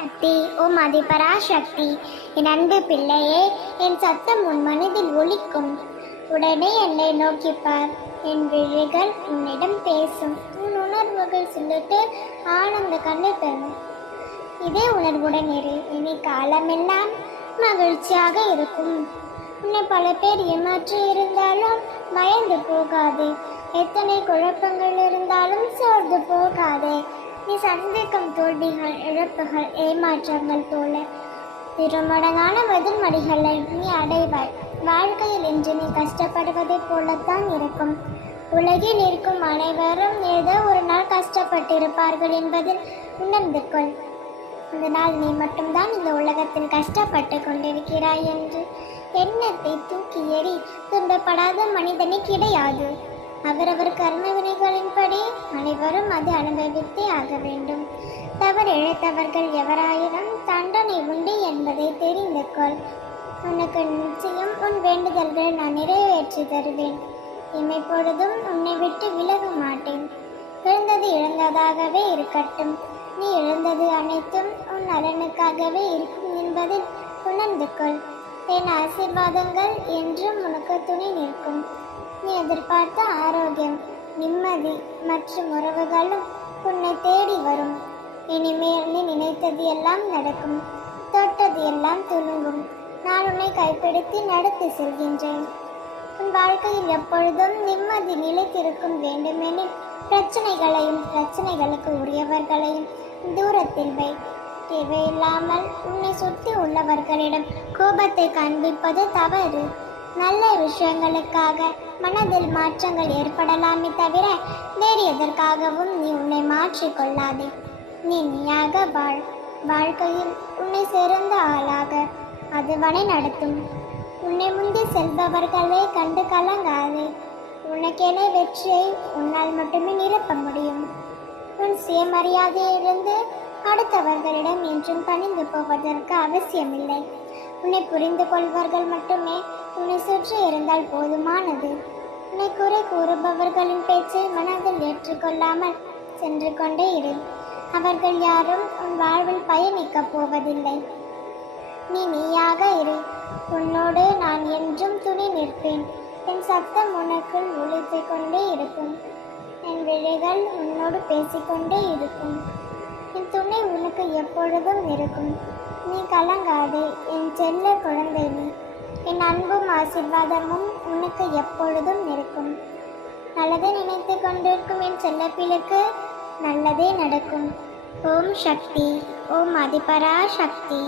சக்தி ஓ மதிபரா சக்தி என் அன்பு பிள்ளையே என் சத்தம் உன் மனதில் ஒலிக்கும். உடனே என்னை நோக்கிப்பார் என் விழிகள் உன்னிடம் பேசும். உன் உணர்வுகள் சொல்லிட்டு ஆனந்த கண்ணீர் பெறும் இதே உணர்வுடன் இரு இனி காலமெல்லாம் மகிழ்ச்சியாக இருக்கும். உன்னை பல பேர் ஏமாற்றி இருந்தாலும் பயந்து போகாதே. எத்தனை குழப்பங்கள் இருந்தாலும் சோர்ந்து போகாதே. நீ சந்திக்கும் தோல்விகள் இழப்புகள் ஏமாற்றங்கள் போல பதில் மடிகளை நீ அடைவாய். வாழ்க்கையில் இன்று நீ கஷ்டப்படுவதைப் போலத்தான் இருக்கும். உலகில் இருக்கும் அனைவரும் ஏதோ ஒரு நாள் கஷ்டப்பட்டிருப்பார்கள் என்பதில் உணர்ந்து கொள் அதனால் நீ மட்டும்தான் இந்த உலகத்தில் கஷ்டப்பட்டு கொண்டிருக்கிறாய் என்று. எண்ணத்தை தூக்கி எறி துன்பப்படாத மனிதனே கிடையாது. அவரவர் கர்ம வினைகளின்படி அனைவரும் அது அனுபவித்தே ஆக வேண்டும். தவறு இழைத்தவர்கள் எவராயினும் தண்டனை உண்டு என்பதை தெரிந்து கொள். உனக்கு நிச்சயம் உன் வேண்டுதல்களை நான் நிறைவேற்றி தருவேன். இமை பொழுதும் உன்னை விட்டு விலக மாட்டேன். இழந்தது இழந்ததாகவே இருக்கட்டும். நீ இழந்தது அனைத்தும் உன் நலனுக்காகவே இருக்கும் என்பதில் உணர்ந்து கொள். என் ஆசீர்வாதங்கள் என்றும் உனக்கு துணை நிற்கும். நீ எதிர்பார்த்த ஆரோக்கியம் நிம்மதி மற்றும் உறவுகளும் உன்னை தேடி வரும். இனிமேல் நீ நினைத்தது எல்லாம் நடக்கும். தொட்டது எல்லாம் துணுங்கும். நான் உன்னை கைப்பிடித்து நடத்தி செல்கின்றேன். உன் வாழ்க்கையில் எப்பொழுதும் நிம்மதி நிலைத்திருக்கும் வேண்டுமெனில் பிரச்சனைகளையும் பிரச்சனைகளுக்கு உரியவர்களையும் தூரத்தில் வை. தேவையில்லாமல் உன்னை சுற்றி உள்ளவர்களிடம் கோபத்தை காண்பிப்பது தவறு. நல்ல விஷயங்களுக்காக மனதில் மாற்றங்கள் ஏற்படலாமே தவிர வேறு எதற்காகவும் நீ உன்னை மாற்றிக்கொள்ளாதே நீ நீயாக வாழ். வாழ்க்கையில் உன்னை சிறந்த ஆளாக. அது வழி நடத்தும். உன்னை முந்தி செல்பவர்களை கண்டு கலங்காதே. உனக்கென வெற்றியை உன்னால் மட்டுமே நிரப்ப முடியும். உன் சுயமரியாதையிலிருந்து அடுத்தவர்களிடம் என்றும் பணிந்து போவதற்கு அவசியமில்லை. உன்னை புரிந்து கொள்வார்கள் மட்டுமே உன்னை சுற்றி இருந்தால் போதுமானது. உன்னை குறை கூறுபவர்களின் பேச்சை மனதில் ஏற்றுக்கொள்ளாமல் சென்று கொண்டே இரு. அவர்கள் யாரும் உன் வாழ்வில் பயணிக்கப் போவதில்லை. நீ நீயாக இரு. உன்னோடு நான் என்றும் துணை நிற்பேன். என் சத்தம் உனக்குள் ஒழித்துக் கொண்டே இருக்கும். என் விழிகள் உன்னோடு பேசிக்கொண்டே இருக்கும். என் துணை உனக்கு எப்பொழுதும் இருக்கும். நீ கலங்காதே. என் செல்ல குழந்தை நீ. என் அன்பும் ஆசிர்வாதமும் உனக்கு எப்பொழுதும் இருக்கும். நல்லதை நினைத்து கொண்டிருக்கும் என் செல்லப்பிலுக்கு நல்லதே நடக்கும். ஓம் சக்தி ஓம் அதிபரா சக்தி.